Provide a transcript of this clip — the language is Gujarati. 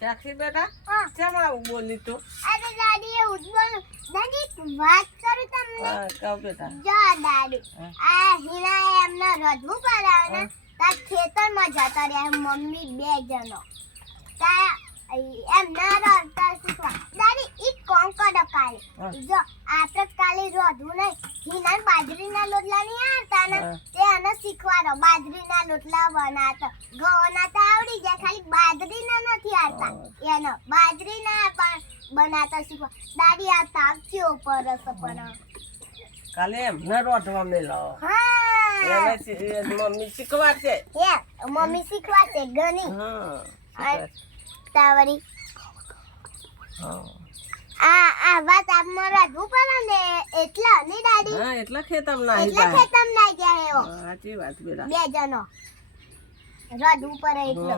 સાક્ષી બેટા કેમ આવું બોલી તું અરે દાદી એવું જ બોલું દાદી વાત કરું તમને કહો બેટા જો દાદી આ હિના એમને રજવું કરાવે ને તાર ખેતરમાં જતા રહ્યા મમ્મી 2 જણો તા એમના રડતા શીખવા દાદી ઈ કોણ કરો કાલે જો આપણે કાલે રોધવું નહીં હિના બાજરીના લોટલા નહીં આવતા ને તે આને શીખવાડો બાજરીના લોટલા બનાવતા ઘઉંના તો આવડી જાય ખાલી બાજરીના નથી આવતા એનો બાજરીના પણ બનાવતા શીખવા દાદી આ તાવ કેવો પરસ પણ કાલે એમને રોટવા મેલો હા મમ્મી શીખવાડશે મમ્મી શીખવાડશે ઘણી તાવરી આ વાત આમાં રાજવું પડે ને એટલા ને દાદી હા એટલા ખેતમ ના એટલા ખેતમ ના ગયા એવો સાચી વાત બેટા 2 જણો રાજવું પડે એટલે